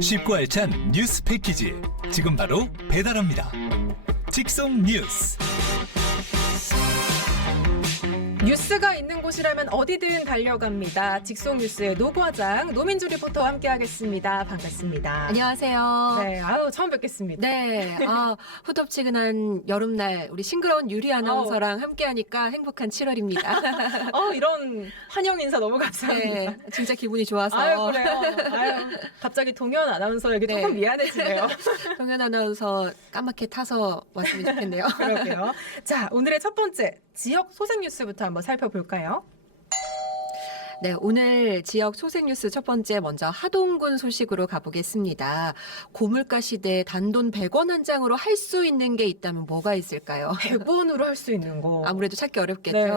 쉽고 알찬 뉴스 패키지 지금 바로 배달합니다. 직송 뉴스. 뉴스가 있는 곳이라면 어디든 달려갑니다. 직송 뉴스의 노과장 노민주 리포터와 함께하겠습니다. 반갑습니다. 안녕하세요. 네, 처음 뵙겠습니다. 네, 후덥지근한 여름날 우리 싱그러운 유리 아나운서랑 함께하니까 행복한 7월입니다. 이런 환영 인사 너무 감사합니다. 네, 진짜 기분이 좋아서. 그래요. 갑자기 동현 아나운서에게 조금 미안해지네요. 동현 아나운서 까맣게 타서 왔으면 좋겠네요. 그러게요. 자, 오늘의 첫 번째 지역 소식 뉴스부터 한번 살펴볼까요? 네, 오늘 지역 소식 뉴스 첫 번째 먼저 하동군 소식으로 가보겠습니다. 고물가 시대에 단돈 100원 한 장으로 할 수 있는 게 있다면 뭐가 있을까요? 100원으로 할 수 있는 거. 아무래도 찾기 어렵겠죠. 네.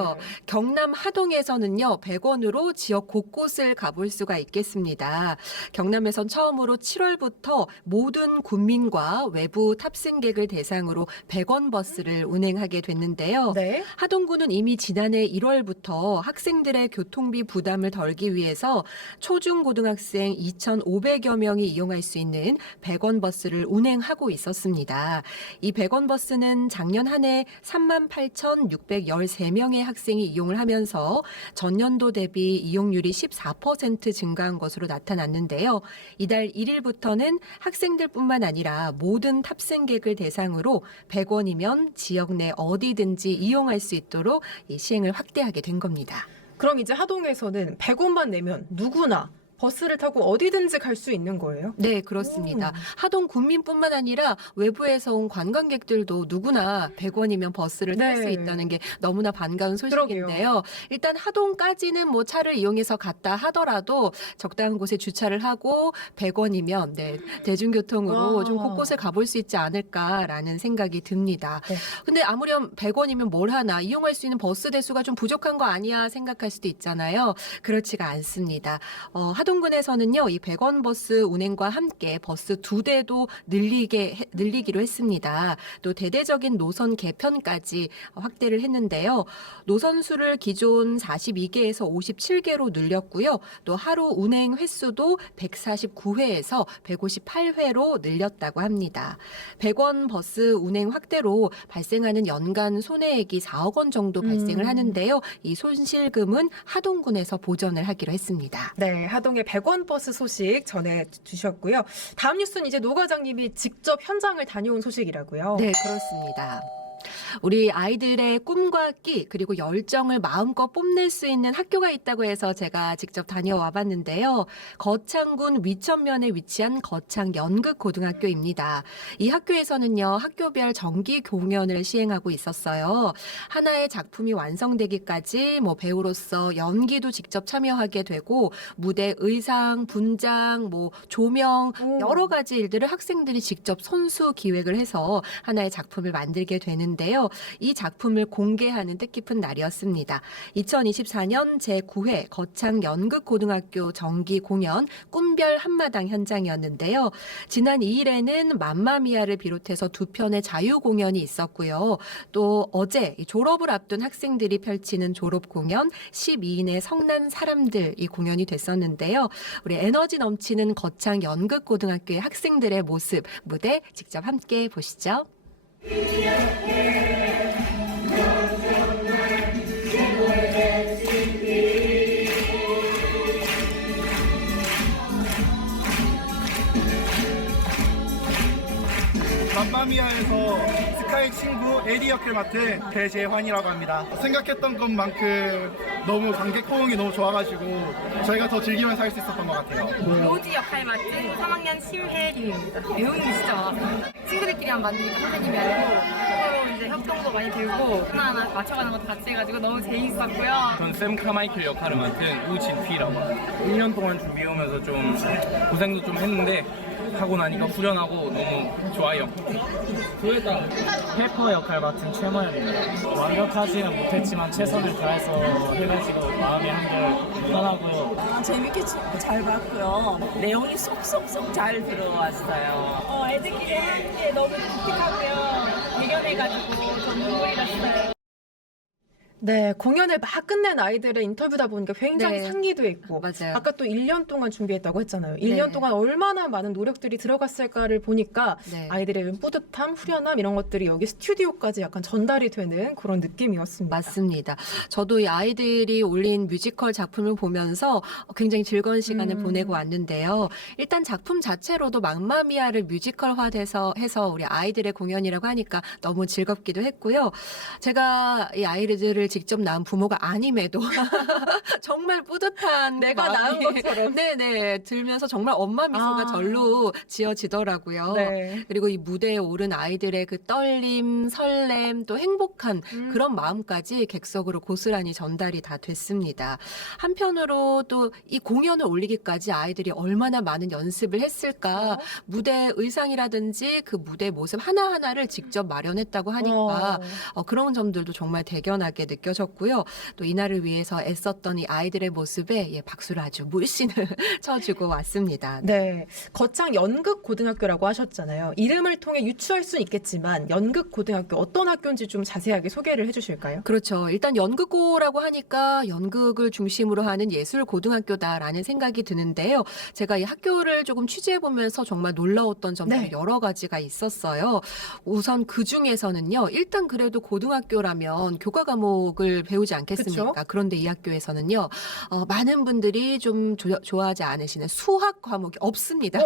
경남 하동에서는요, 100원으로 지역 곳곳을 가볼 수가 있겠습니다. 경남에선 처음으로 7월부터 모든 군민과 외부 탑승객을 대상으로 100원 버스를 운행하게 됐는데요. 네. 하동군은 이미 지난해 1월부터 학생들의 교통비 부담을 덜기 위해서 초중고등학생 2,500여 명이 이용할 수 있는 100원 버스를 운행하고 있었습니다. 이 100원 버스는 작년 한 해 38,613명의 학생이 이용을 하면서 전년도 대비 이용률이 14% 증가한 것으로 나타났는데요. 이달 1일부터는 학생들뿐만 아니라 모든 탑승객을 대상으로 100원이면 지역 내 어디든지 이용할 수 있도록 이 시행을 확대하게 된 겁니다. 그럼 이제 하동에서는 100원만 내면 누구나 버스를 타고 어디든지 갈 수 있는 거예요? 네, 그렇습니다. 하동 군민뿐만 아니라 외부에서 온 관광객들도 누구나 100원이면 버스를 탈 수 네. 있다는 게 너무나 반가운 소식인데요. 그러게요. 일단 하동까지는 뭐 차를 이용해서 갔다 하더라도 적당한 곳에 주차를 하고 100원이면 대중교통으로 와. 좀 곳곳에 가볼 수 있지 않을까라는 생각이 듭니다. 네. 근데 아무렴 100원이면 뭘 하나 이용할 수 있는 버스 대수가 좀 부족한 거 아니야 생각할 수도 있잖아요. 그렇지가 않습니다. 하동군에서는요, 이 100원 버스 운행과 함께 버스 2대도 늘리기로 했습니다. 또 대대적인 노선 개편까지 확대를 했는데요. 노선 수를 기존 42개에서 57개로 늘렸고요. 또 하루 운행 횟수도 149회에서 158회로 늘렸다고 합니다. 100원 버스 운행 확대로 발생하는 연간 손해액이 4억 원 정도 발생을 하는데요. 이 손실금은 하동군에서 보전을 하기로 했습니다. 네, 하동의 100원 버스 소식 전해주셨고요. 다음 뉴스는 이제 노 과장님이 직접 현장을 다녀온 소식이라고요. 네, 그렇습니다. 우리 아이들의 꿈과 끼 그리고 열정을 마음껏 뽐낼 수 있는 학교가 있다고 해서 제가 직접 다녀와 봤는데요. 거창군 위천면에 위치한 거창연극고등학교입니다. 이 학교에서는요, 학교별 정기 공연을 시행하고 있었어요. 하나의 작품이 완성되기까지 배우로서 연기도 직접 참여하게 되고 무대 의상, 분장, 조명 여러 가지 일들을 학생들이 직접 손수 기획을 해서 하나의 작품을 만들게 되는데요. 이 작품을 공개하는 뜻깊은 날이었습니다. 2024년 제9회 거창연극고등학교 정기 공연 꿈별 한마당 현장이었는데요. 지난 2일에는 맘마미아를 비롯해서 2편의 자유 공연이 있었고요. 또 어제 졸업을 앞둔 학생들이 펼치는 졸업 공연 12인의 성난 사람들 이 공연이 됐었는데요. 우리 에너지 넘치는 거창연극고등학교의 학생들의 모습 무대 직접 함께 보시죠. 맘마미아에서 스카이 친구 에디 역을 맡은 배재환이라고 합니다. 생각했던 것만큼 너무 관객 호응이 너무 좋아가지고 저희가 더 즐기면서 할 수 있었던 것 같아요. 로지 역할 맡은 3학년 심혜림입니다. 배우는 게 진짜 많았어요. 친구들끼리만 만드니까 선생님이 알고 서로 이제 협동도 많이 들고 하나하나 맞춰가는 것도 같이 해가지고 너무 재밌었고요. 전 샘 카마이클 역할을 맡은 우진휘라고 합니다. 1년 동안 준비해오면서 좀 고생도 좀 했는데 하고 나니까 후련하고 너무 좋아요. 페퍼 역할 맡은 최마연입니다. 완벽하지는 못했지만 최선을 다해서 해가지고 마음이 한결 편하고요. 재밌게 잘 봤고요. 내용이 쏙쏙쏙 잘 들어왔어요. 애들끼리 하는 게 너무 기특하고요. 대견해가지고 전 눈물이 났어요. 네, 공연을 막 끝낸 아이들의 인터뷰다 보니까 굉장히 네. 상기도 있고 맞아요. 아까 또 1년 동안 준비했다고 했잖아요. 1년 네. 동안 얼마나 많은 노력들이 들어갔을까를 보니까 네. 아이들의 이런 뿌듯함, 후련함 이런 것들이 여기 스튜디오까지 약간 전달이 되는 그런 느낌이었습니다. 맞습니다. 저도 이 아이들이 올린 뮤지컬 작품을 보면서 굉장히 즐거운 시간을 보내고 왔는데요. 일단 작품 자체로도 맘마미아를 뮤지컬화돼서 해서 우리 아이들의 공연이라고 하니까 너무 즐겁기도 했고요. 제가 이 아이들을 직접 낳은 부모가 아님에도 정말 뿌듯한 내가 낳은 마음이 것처럼. 네네 들면서 정말 엄마 미소가 아. 절로 지어지더라고요. 네. 그리고 이 무대에 오른 아이들의 그 떨림, 설렘, 또 행복한 그런 마음까지 객석으로 고스란히 전달이 다 됐습니다. 한편으로 또 이 공연을 올리기까지 아이들이 얼마나 많은 연습을 했을까. 무대 의상이라든지 그 무대 모습 하나하나를 직접 마련했다고 하니까 그런 점들도 정말 대견하게 느껴졌고요. 또 이날을 위해서 애썼던 이 아이들의 모습에 박수를 아주 물씬을 쳐주고 왔습니다. 네, 거창 연극 고등학교라고 하셨잖아요. 이름을 통해 유추할 수는 있겠지만 연극 고등학교 어떤 학교인지 좀 자세하게 소개를 해주실까요? 그렇죠. 일단 연극고라고 하니까 연극을 중심으로 하는 예술 고등학교다라는 생각이 드는데요. 제가 이 학교를 조금 취재해보면서 정말 놀라웠던 점들이 네. 여러 가지가 있었어요. 우선 그 중에서는요. 일단 그래도 고등학교라면 교과 과목을 배우지 않겠습니까? 그쵸? 그런데 이 학교에서는요. 많은 분들이 좀 좋아하지 않으시는 수학 과목이 없습니다.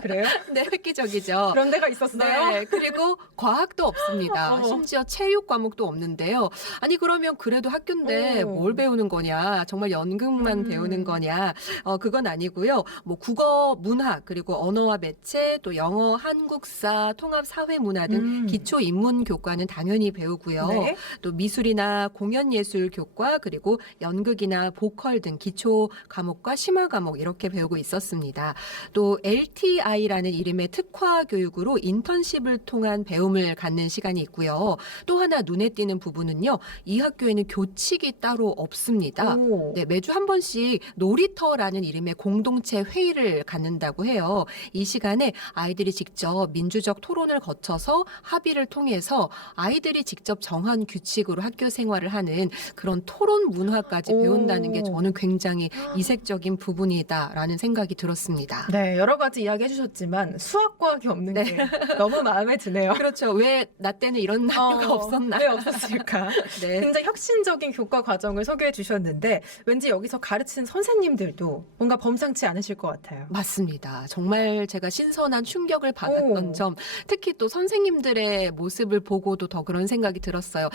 그래요? 네, 획기적이죠. 그런 데가 있었어요? 네, 그리고 과학도 없습니다. 어머. 심지어 체육 과목도 없는데요. 아니 그러면 그래도 학교인데 오. 뭘 배우는 거냐? 정말 연극만 배우는 거냐? 그건 아니고요. 뭐 국어, 문학 그리고 언어와 매체, 또 영어, 한국사, 통합 사회 문화 등 기초 인문 교과는 당연히 배우고요. 네. 또 미술이나 공연 예술 교과 그리고 연극이나 보컬 등 기초 과목과 심화 과목 이렇게 배우고 있었습니다. 또 LTI라는 이름의 특화 교육으로 인턴십을 통한 배움을 갖는 시간이 있고요. 또 하나 눈에 띄는 부분은요. 이 학교에는 교칙이 따로 없습니다. 오. 네, 매주 한 번씩 놀이터라는 이름의 공동체 회의를 갖는다고 해요. 이 시간에 아이들이 직접 민주적 토론을 거쳐서 합의를 통해서 아이들이 직접 정한 규칙으로 학교 생활을 하는 그런 토론 문화까지 오. 배운다는 게 저는 굉장히 이색적인 부분이다라는 생각이 들었습니다. 네, 여러 가지 이야기 해주셨지만 수학 과학이 없는 네. 게 너무 마음에 드네요. 그렇죠. 왜 나 때는 이런 학교가 없었나? 왜 없었을까? 네. 굉장히 혁신적인 교과 과정을 소개해 주셨는데 왠지 여기서 가르치는 선생님들도 뭔가 범상치 않으실 것 같아요. 맞습니다. 정말 제가 신선한 충격을 받았던 오. 점, 특히 또 선생님들의 모습을 보고도 더 그런 생각이 들었어요.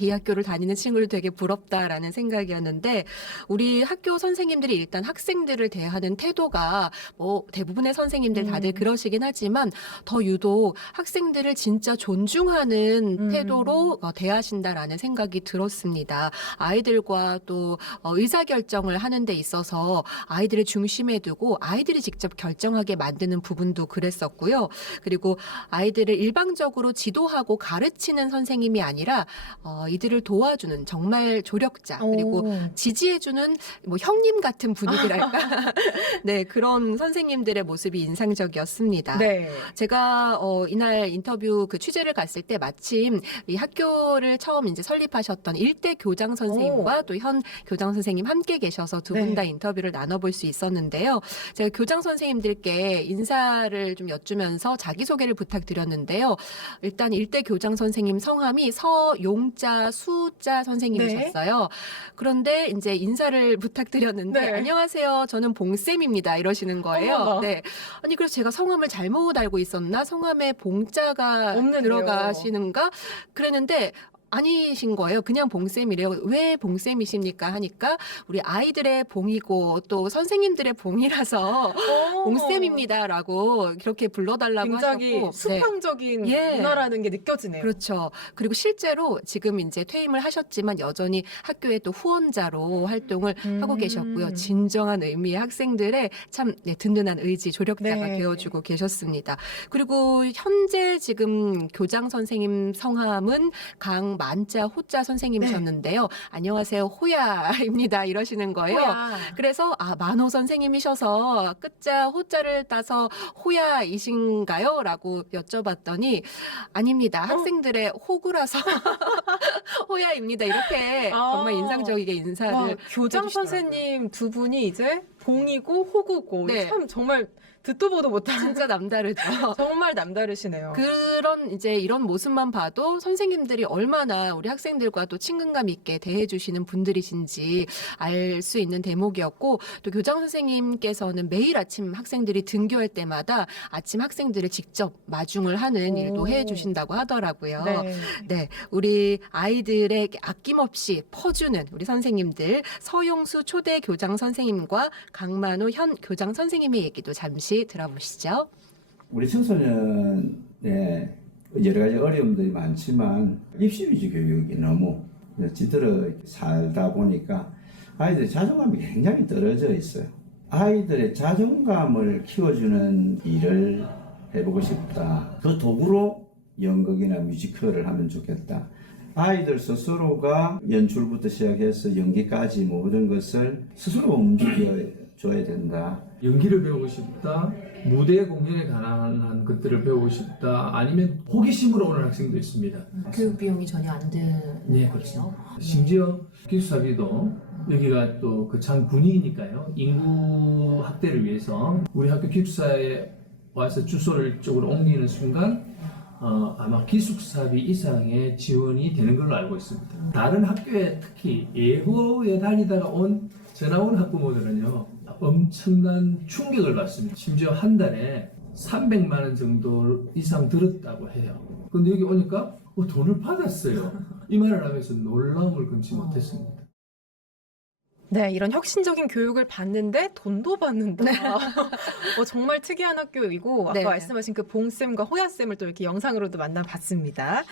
이 학교를 다니는 친구들 되게 부럽다라는 생각이었는데 우리 학교 선생님들이 일단 학생들을 대하는 태도가 뭐 대부분의 선생님들 다들 그러시긴 하지만 더 유독 학생들을 진짜 존중하는 태도로 대하신다라는 생각이 들었습니다. 아이들과 또 의사결정을 하는 데 있어서 아이들을 중심에 두고 아이들이 직접 결정하게 만드는 부분도 그랬었고요. 그리고 아이들을 일방적으로 지도하고 가르치는 선생님이 아니라 이들을 도와주는 정말 조력자 그리고 지지해주는 뭐 형님 같은 분위기랄까 네 그런 선생님들의 모습이 인상적이었습니다. 네. 제가 이날 인터뷰 그 취재를 갔을 때 마침 이 학교를 처음 이제 설립하셨던 일대 교장 선생님과 또 현 교장 선생님 함께 계셔서 두 분 다 네. 인터뷰를 나눠볼 수 있었는데요. 제가 교장 선생님들께 인사를 좀 여쭈면서 자기소개를 부탁드렸는데요. 일단 일대 교장 선생님 성함이 서용자 수자 선생님이셨어요. 그런데 이제 인사를 부탁드렸는데 네. 안녕하세요. 저는 봉쌤입니다. 이러시는 거예요. 어머나. 네. 아니 그래서 제가 성함을 잘못 알고 있었나? 성함에 봉자가 없는데요. 들어가시는가? 그랬는데 아니신 거예요. 그냥 봉쌤이래요. 왜 봉쌤이십니까? 하니까 우리 아이들의 봉이고 또 선생님들의 봉이라서 봉쌤입니다라고 그렇게 불러달라고 굉장히 하셨고 수평적인 예. 문화라는 게 느껴지네요. 그렇죠. 그리고 실제로 지금 이제 퇴임을 하셨지만 여전히 학교의 또 후원자로 활동을 하고 계셨고요. 진정한 의미의 학생들의 참 든든한 의지, 조력자가 네. 되어주고 계셨습니다. 그리고 현재 지금 교장 선생님 성함은 고용 만자 호자 선생님이셨는데요. 안녕하세요, 호야입니다. 이러시는 거예요. 호야. 그래서 만호 선생님이셔서 끝자 호자를 따서 호야이신가요? 라고 여쭤봤더니 아닙니다. 학생들의 호구라서 호야입니다. 이렇게 정말 인상적이게 인사를 와, 교장 해주시더라고요. 선생님 두 분이 이제 봉이고 호구고 네. 참 정말 듣도 보도 못한 진짜 남다르죠. 정말 남다르시네요. 그런 이제 이런 모습만 봐도 선생님들이 얼마나 우리 학생들과 또 친근감 있게 대해주시는 분들이신지 알 수 있는 대목이었고, 또 교장 선생님께서는 매일 아침 학생들이 등교할 때마다 아침 학생들을 직접 마중을 하는 일도 해주신다고 하더라고요. 네. 네, 우리 아이들에게 아낌없이 퍼주는 우리 선생님들, 서용수 초대 교장 선생님과 강만우 현 교장 선생님의 얘기도 잠시 들어보시죠. 우리 청소년의 여러 가지 어려움들이 많지만 입시 위주 교육이 너무 짙들어 살다 보니까 아이들의 자존감이 굉장히 떨어져 있어요. 아이들의 자존감을 키워주는 일을 해보고 싶다. 그 도구로 연극이나 뮤지컬을 하면 좋겠다. 아이들 스스로가 연출부터 시작해서 연기까지 모든 것을 스스로 움직여줘야 된다. 연기를 배우고 싶다, 무대 공연에 관한 것들을 배우고 싶다, 아니면 호기심으로 오는 학생도 있습니다. 교육 비용이 전혀 안 드는 네, 그렇죠. 심지어 기숙사비도 여기가 또 그 장군이니까요. 인구 확대를 위해서 우리 학교 기숙사에 와서 주소를 이쪽으로 옮기는 순간 아마 기숙사비 이상의 지원이 되는 걸로 알고 있습니다. 다른 학교에 특히 예고에 다니다가 전화 온 학부모들은요, 엄청난 충격을 받습니다. 심지어 한 달에 300만 원 정도 이상 들었다고 해요. 근데 여기 오니까 돈을 받았어요. 이 말을 하면서 놀라움을 금치 못했습니다. 네, 이런 혁신적인 교육을 받는데 돈도 받는다. 정말 특이한 학교이고 아까 네. 말씀하신 그 봉쌤과 호야쌤을 또 이렇게 영상으로도 만나봤습니다.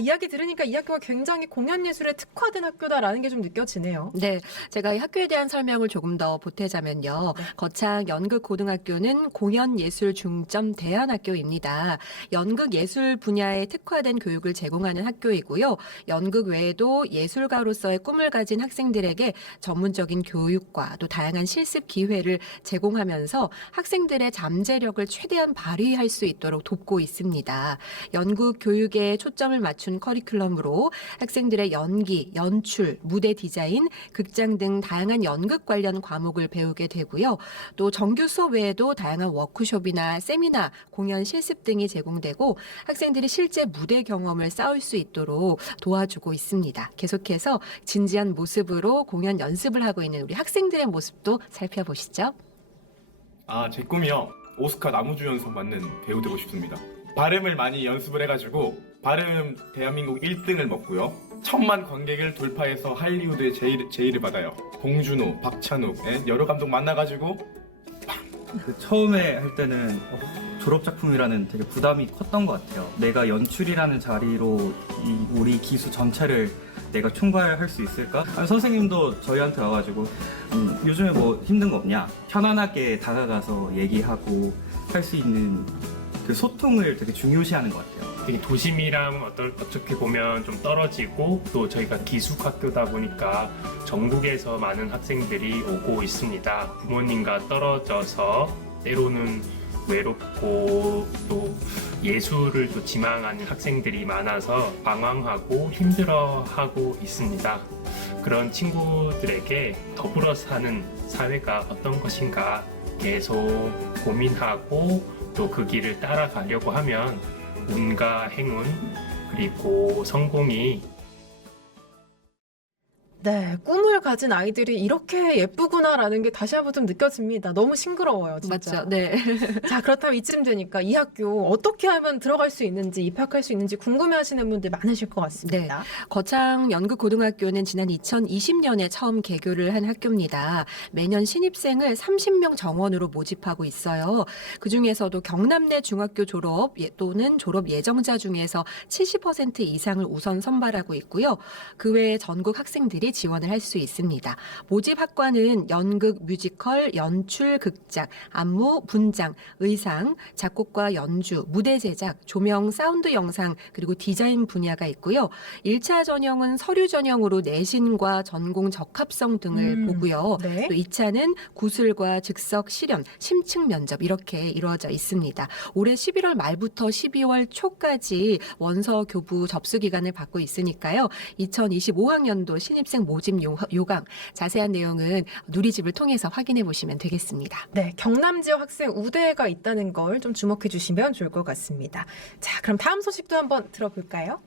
이야기 들으니까 이 학교가 굉장히 공연예술에 특화된 학교다라는 게 좀 느껴지네요. 네, 제가 이 학교에 대한 설명을 조금 더 보태자면요. 거창 연극고등학교는 공연예술 중점 대안학교입니다. 연극예술 분야에 특화된 교육을 제공하는 학교이고요. 연극 외에도 예술가로서의 꿈을 가진 학생들에게 전문적인 교육과 또 다양한 실습 기회를 제공하면서 학생들의 잠재력을 최대한 발휘할 수 있도록 돕고 있습니다. 연극 교육에 초점을 맞춘 커리큘럼으로 학생들의 연기, 연출, 무대 디자인, 극장 등 다양한 연극 관련 과목을 배우게 되고요. 또 정규 수업 외에도 다양한 워크숍이나 세미나, 공연 실습 등이 제공되고 학생들이 실제 무대 경험을 쌓을 수 있도록 도와주고 있습니다. 계속해서 진지한 모습으로 공연 연습을 하고 있는 우리 학생들의 모습도 살펴보시죠. 제 꿈이요. 오스카 나무주연상 받는 배우 되고 싶습니다. 발음을 많이 연습을 해가지고 발음 대한민국 1등을 먹고요. 1000만 관객을 돌파해서 할리우드의 제의를 받아요. 봉준호, 박찬욱, 여러 감독 만나가지고 처음에 할 때는 졸업작품이라는 되게 부담이 컸던 것 같아요. 내가 연출이라는 자리로 우리 기수 전체를 내가 총괄할 수 있을까? 선생님도 저희한테 와가지고 요즘에 뭐 힘든 거 없냐? 편안하게 다가가서 얘기하고 할 수 있는 그 소통을 되게 중요시하는 것 같아요. 되게 도심이랑 어떻게 보면 좀 떨어지고, 또 저희가 기숙학교다 보니까 전국에서 많은 학생들이 오고 있습니다. 부모님과 떨어져서 때로는 외롭고 또 예술을 또 지망하는 학생들이 많아서 방황하고 힘들어하고 있습니다. 그런 친구들에게 더불어 사는 사회가 어떤 것인가 계속 고민하고 또 그 길을 따라가려고 하면 운과 행운 그리고 성공이 네, 꿈을 가진 아이들이 이렇게 예쁘구나라는 게 다시 한번 좀 느껴집니다. 너무 싱그러워요, 진짜. 맞죠? 네. 자, 그렇다면 이쯤 되니까 이 학교 어떻게 하면 들어갈 수 있는지, 입학할 수 있는지 궁금해하시는 분들 많으실 것 같습니다. 네. 거창 연극고등학교는 지난 2020년에 처음 개교를 한 학교입니다. 매년 신입생을 30명 정원으로 모집하고 있어요. 그중에서도 경남대 중학교 졸업 또는 졸업 예정자 중에서 70% 이상을 우선 선발하고 있고요. 그 외에 전국 학생들이 학생들이 지원을 할 수 있습니다. 모집 학과는 연극, 뮤지컬, 연출, 극작, 안무, 분장, 의상, 작곡과 연주, 무대 제작, 조명, 사운드 영상, 그리고 디자인 분야가 있고요. 1차 전형은 서류 전형으로 내신과 전공 적합성 등을 보고요. 네. 또 2차는 구술과 즉석 실현, 심층 면접 이렇게 이루어져 있습니다. 올해 11월 말부터 12월 초까지 원서 교부 접수 기간을 받고 있으니까요. 2025학년도 신입생 모집 요강 자세한 내용은 누리집을 통해서 확인해 보시면 되겠습니다. 네, 경남 지역 학생 우대가 있다는 걸 좀 주목해 주시면 좋을 것 같습니다. 자, 그럼 다음 소식도 한번 들어볼까요?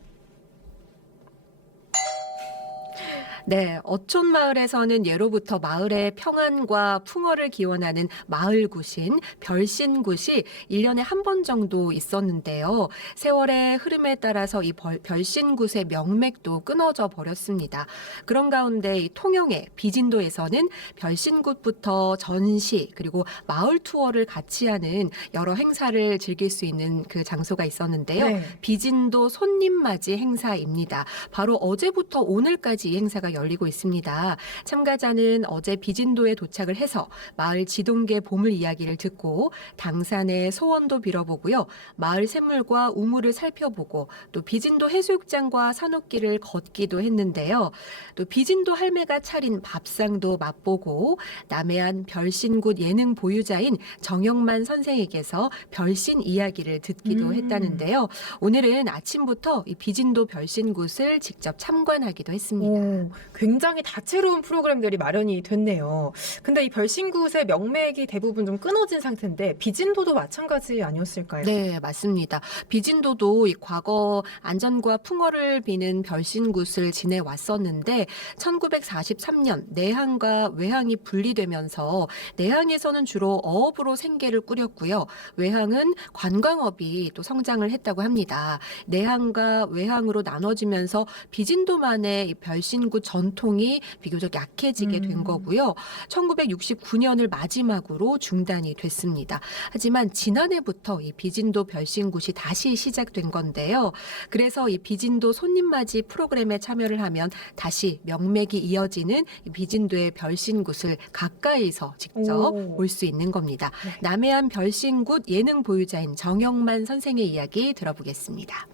네, 어촌마을에서는 예로부터 마을의 평안과 풍어를 기원하는 마을굿인 별신굿이 1년에 한 번 정도 있었는데요. 세월의 흐름에 따라서 이 별신굿의 명맥도 끊어져 버렸습니다. 그런 가운데 이 통영의 비진도에서는 별신굿부터 전시 그리고 마을 투어를 같이 하는 여러 행사를 즐길 수 있는 그 장소가 있었는데요. 네. 비진도 손님맞이 행사입니다. 바로 어제부터 오늘까지 이 행사가 열리고 있습니다. 참가자는 어제 비진도에 도착을 해서 마을 지동계 보물 이야기를 듣고 당산의 소원도 빌어보고요. 마을 샘물과 우물을 살펴보고 또 비진도 해수욕장과 산호길을 걷기도 했는데요. 또 비진도 할매가 차린 밥상도 맛보고 남해안 별신굿 예능 보유자인 정영만 선생에게서 별신 이야기를 듣기도 했다는데요. 오늘은 아침부터 이 비진도 별신굿을 직접 참관하기도 했습니다. 오, 굉장히 다채로운 프로그램들이 마련이 됐네요. 근데 이 별신굿의 명맥이 대부분 좀 끊어진 상태인데 비진도도 마찬가지 아니었을까요? 네, 맞습니다. 비진도도 이 과거 안전과 풍어를 비는 별신굿을 지내왔었는데 1943년 내항과 외항이 분리되면서 내항에서는 주로 어업으로 생계를 꾸렸고요. 외항은 관광업이 또 성장을 했다고 합니다. 내항과 외항으로 나눠지면서 비진도만의 이 별신굿 전통이 비교적 약해지게 된 거고요. 1969년을 마지막으로 중단이 됐습니다. 하지만 지난해부터 이 비진도 별신굿이 다시 시작된 건데요. 그래서 이 비진도 손님맞이 프로그램에 참여를 하면 다시 명맥이 이어지는 이 비진도의 별신굿을 가까이서 직접 볼 수 있는 겁니다. 남해안 별신굿 예능 보유자인 정영만 선생의 이야기 들어보겠습니다.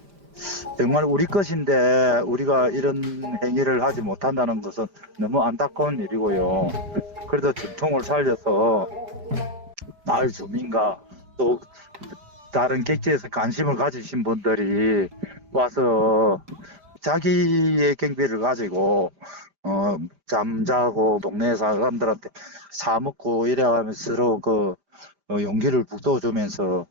정말 우리 것인데 우리가 이런 행위를 하지 못한다는 것은 너무 안타까운 일이고요. 그래도 전통을 살려서 마을 주민과 또 다른 객지에서 관심을 가지신 분들이 와서 자기의 경비를 가지고 잠자고 동네 사람들한테 사먹고 이래가면서 서로 용기를 북돋워주면서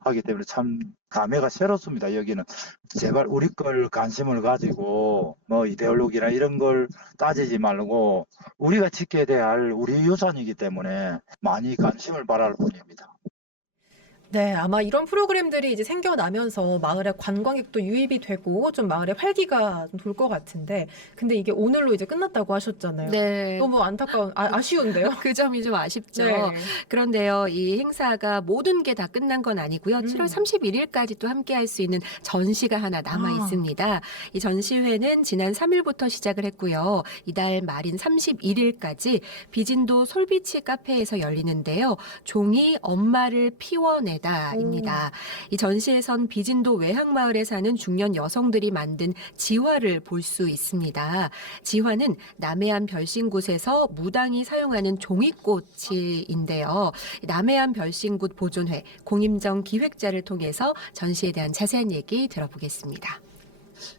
하기 때문에 참 감회가 새롭습니다. 여기는 제발 우리 걸 관심을 가지고 뭐 이데올로기나 이런 걸 따지지 말고 우리가 지켜야 될 우리 유산이기 때문에 많이 관심을 바랄 뿐입니다. 네, 아마 이런 프로그램들이 이제 생겨나면서 마을에 관광객도 유입이 되고 좀 마을에 활기가 좀 돌 것 같은데, 근데 이게 오늘로 이제 끝났다고 하셨잖아요. 네. 너무 아쉬운데요. 그 점이 좀 아쉽죠. 네. 그런데요, 이 행사가 모든 게 다 끝난 건 아니고요. 7월 31일까지 또 함께 할 수 있는 전시가 하나 남아 있습니다. 이 전시회는 지난 3일부터 시작을 했고요. 이달 말인 31일까지 비진도 솔비치 카페에서 열리는데요. 종이 엄마를 피워내다입니다. 이 전시에선 비진도 외항마을에 사는 중년 여성들이 만든 지화를 볼 수 있습니다. 지화는 남해안 별신굿에서 무당이 사용하는 종이꽃인데요. 남해안 별신굿 보존회 공임정 기획자를 통해서 전시에 대한 자세한 얘기 들어보겠습니다.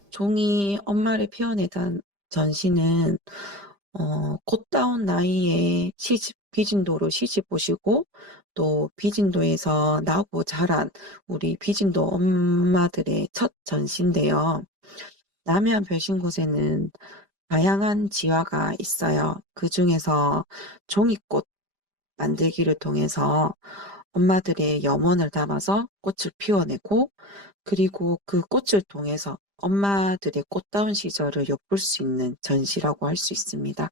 종이 엄마를 피워내던 전시는 꽃다운 나이에 비진도로 시집 오시고 또 비진도에서 나고 자란 우리 비진도 엄마들의 첫 전시인데요. 남해안 별신굿에는 다양한 지화가 있어요. 그 중에서 종이꽃 만들기를 통해서 엄마들의 염원을 담아서 꽃을 피워내고, 그리고 그 꽃을 통해서 엄마들의 꽃다운 시절을 엿볼 수 있는 전시라고 할 수 있습니다.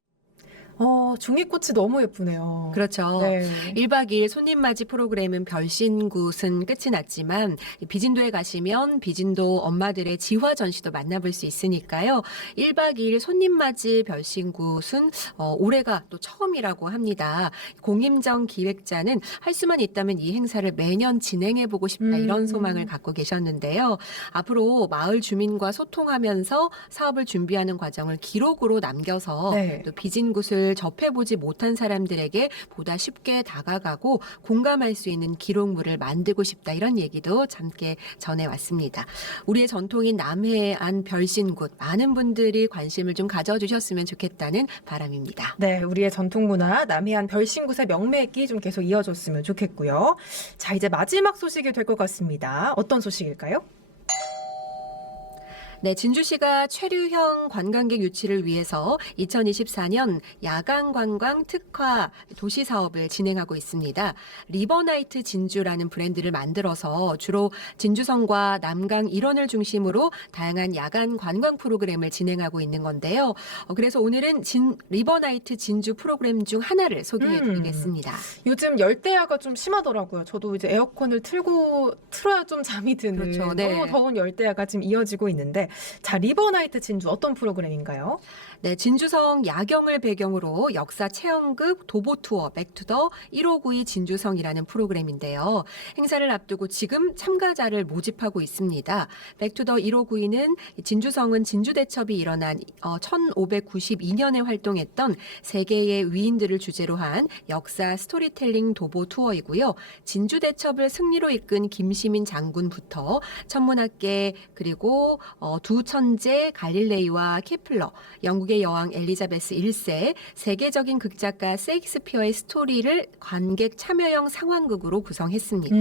종이꽃이 너무 예쁘네요. 그렇죠. 네. 1박 2일 손님 맞이 프로그램은 별신굿은 끝이 났지만 비진도에 가시면 비진도 엄마들의 지화 전시도 만나볼 수 있으니까요. 1박 2일 손님 맞이 별신굿은 올해가 또 처음이라고 합니다. 공임정 기획자는 할 수만 있다면 이 행사를 매년 진행해보고 싶다 이런 소망을 갖고 계셨는데요. 앞으로 마을 주민과 소통하면서 사업을 준비하는 과정을 기록으로 남겨서 네. 또 비진굿을 접해보지 못한 사람들에게 보다 쉽게 다가가고 공감할 수 있는 기록물을 만들고 싶다 이런 얘기도 함께 전해왔습니다. 우리의 전통인 남해안 별신굿 많은 분들이 관심을 좀 가져주셨으면 좋겠다는 바람입니다. 네, 우리의 전통문화 남해안 별신굿의 명맥이 좀 계속 이어졌으면 좋겠고요. 자, 이제 마지막 소식이 될 것 같습니다. 어떤 소식일까요? 네, 진주시가 체류형 관광객 유치를 위해서 2024년 야간 관광 특화 도시 사업을 진행하고 있습니다. 리버나이트 진주라는 브랜드를 만들어서 주로 진주성과 남강 일원을 중심으로 다양한 야간 관광 프로그램을 진행하고 있는 건데요. 그래서 오늘은 리버나이트 진주 프로그램 중 하나를 소개해드리겠습니다. 요즘 열대야가 좀 심하더라고요. 저도 이제 에어컨을 틀어야 좀 잠이 드는 그렇죠. 네. 너무 더운 열대야가 지금 이어지고 있는데, 자, 리버나이트 진주 어떤 프로그램인가요? 네, 진주성 야경을 배경으로 역사 체험극 도보 투어 백투더 1592 진주성이라는 프로그램인데요. 행사를 앞두고 지금 참가자를 모집하고 있습니다. 백투더 1592는 진주성은 진주대첩이 일어난 1592년에 활동했던 세계의 위인들을 주제로 한 역사 스토리텔링 도보 투어이고요. 진주대첩을 승리로 이끈 김시민 장군부터 천문학계 그리고 두 천재 갈릴레이와 케플러, 영국의 여왕 엘리자베스 1세, 세계적인 극작가 세익스피어의 스토리를 관객 참여형 상황극으로 구성했습니다.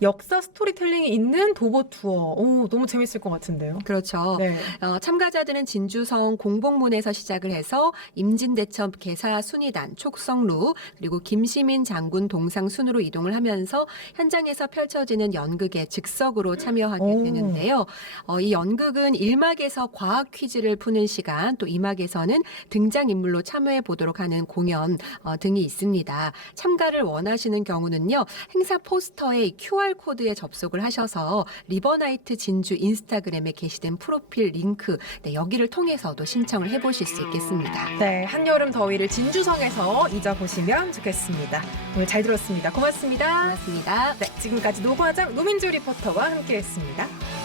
역사 스토리텔링이 있는 도보 투어. 너무 재밌을 것 같은데요. 그렇죠. 네. 참가자들은 진주성 공복문에서 시작을 해서 임진대첩 개사 순위단, 촉성루, 그리고 김시민 장군 동상 순으로 이동을 하면서 현장에서 펼쳐지는 연극에 즉석으로 참여하게 되는데요. 이 연극은 1막에서 과학 퀴즈를 푸는 시간, 또 2막에서는 등장인물로 참여해 보도록 하는 공연 등이 있습니다. 참가를 원하시는 경우는요, 행사 포스터에 QR코드에 접속을 하셔서 리버나이트 진주 인스타그램에 게시된 프로필 링크, 네, 여기를 통해서도 신청을 해보실 수 있겠습니다. 네, 한여름 더위를 진주성에서 잊어보시면 좋겠습니다. 오늘 잘 들었습니다. 고맙습니다. 고맙습니다. 네, 지금까지 노과장 노민주 리포터와 함께했습니다.